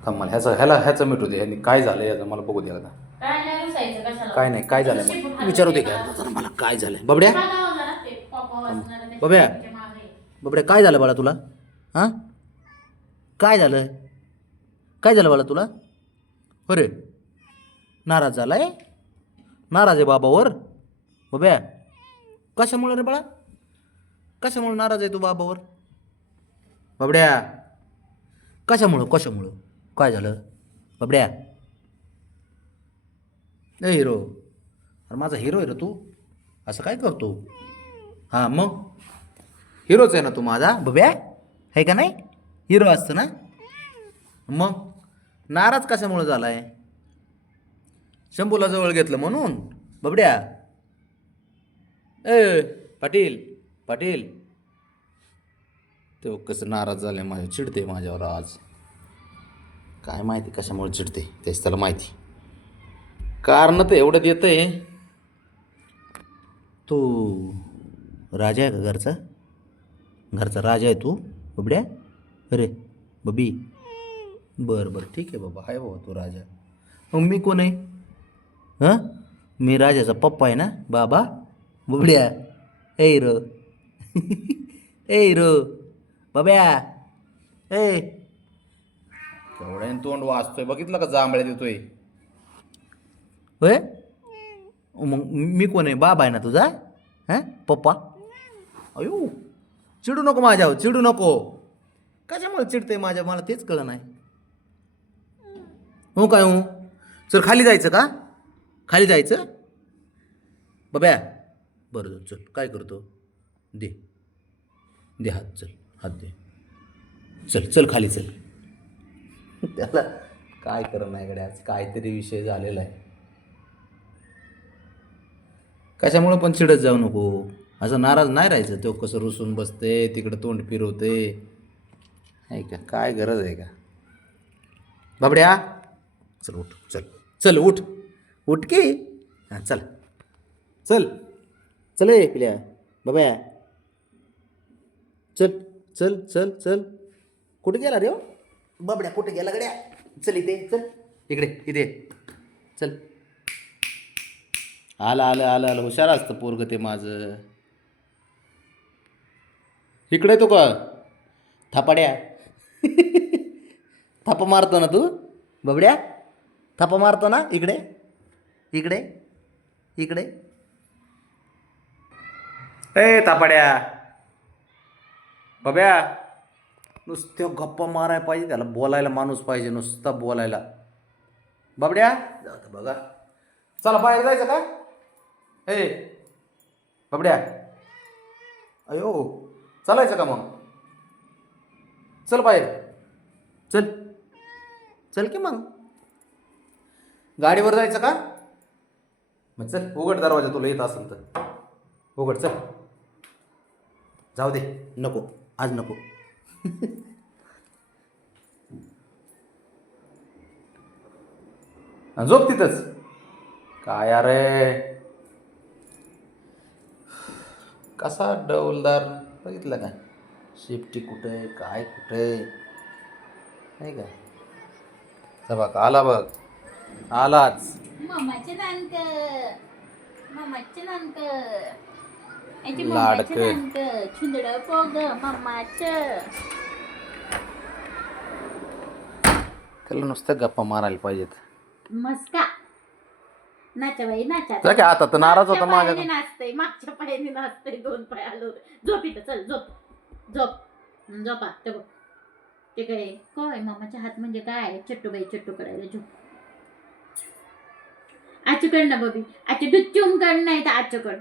थांब मला ह्याचं मिटू दे. ह्यानी काय झालं याचं मला बघू दे आता. काय नाही काय झालं मग विचारू दे काय जरा मला काय झालंय. बबड्या बब्या बबड्या काय झालं बाळा तुला? हां काय झालं? काय झालं बाळा तुला? अरे नाराज झालाय? नाराज आहे बाबावर? बब्या कशामुळे रे बाळा? कशामुळे नाराज आहे तू बाबावर? बबड्या कशामुळं काय झालं? बबड्या ए हिरो, अरे माझा हिरो आहे रे तू, असं काय करतो? हां मग हिरोच आहे ना तू माझा बब्या, आहे का नाही? हिरो असतं ना. मग नाराज कशामुळे झालाय? शंभूला जवळ घेतलं म्हणून? बबड्या ए पाटील पाटील, तो कसं नाराज झाले माझ्या, चिडते माझ्यावर आज. काय माहिती कशामुळे चिडते, तेच त्याला माहिती. कारण तर एवढं देतंय. तू राजा आहे का घरचा? घरचा राजा आहे तू बबड्या? अरे बबी, बरं बरं ठीक आहे बाबा, आहे बाबा तू राजा. मग मी कोण आहे? हां मी राजाचा पप्पा आहे ना बाबा. बबड्या ए हिरो ए हिरो बब्या ए, केवढ्याने तोंड वाचतोय बघितलं का, जांभळ्या देतोय. होय मग मी कोण आहे? बाबा आहे ना तुझा? हां पप्पा? अयो चिडू नको माझ्यावर, चिडू नको. कशामुळे चिडते माझ्या, मला तेच कळलं नाही. हो काय हो? चल खाली जायचं का? खाली जायचं बब्या? बरं चल, काय करतो? दे दे हात, चल हात दे, चल चल खाली चल. त्याला काय करत नाही गड्या, आज काहीतरी विषय झालेला आहे. कशामुळं पण चिडत जाऊ नको, असं नाराज नाही राहायचं. तो कसं रुसून बसते तिकडं, तोंड फिरवते, आहे का? काय गरज आहे का? बाबड्या चल उठ, चल चल उठ, उठ की. हां चल चल चल ए पिल्या बाबा, चल चल चल चल. कुठे गेला रे हो बाबड्या? कुठे गेला गड्या? चल इथे, चल इकडे, इथे चल. आलं आलं आलं आलं, हुशार असतं पोरगं ते माझं. इकडे तो का थापाड्या? थापा मारतो ना तू बबड्या? थापा मारतो ना? इकडे इकडे इकडे. ए थापाड्या बब्या, नुसतं गप्पा मारायला पाहिजे, त्याला बोलायला माणूस पाहिजे, नुसतं बोलायला. बाबड्या जाऊ बघा, चला बाहेर जायचं का? ए बाबड्या, अयो चालायचं का मग? चल बाहेर, चल चल की मग. गाडीवर जायचं का? मग चल उघड दरवाजा, तुला येत असेल तर उघड, चल. जाऊ दे, नको आज नको. झोप तिथंच. काय अरे कसा डौलदार, बघितलं का? शेपटी कुठे काय कुठे, नाही का? बघ आला, बघ आलाच. मम्माचे नानक, मम्माचे नानक, लाडक छुंदड पोग मम्माचं. त्याला नुसतं गप्पा मारायला पाहिजेत. मस्का नाचा बाई नाचा. जा की, आता तर नाराज होता माझ्या. नाचतय मागच्या पायाने नाचतय, दोन पाय आलो. झोप इथं, चल झोप झोप झोपा. ते बघ ते काय मामाच्या हात म्हणजे काय? चट्टूबाई चट्टू करायला झोप. आचूकड ना बबी, आचू डुच्चूम कड नाही तर आचूकड.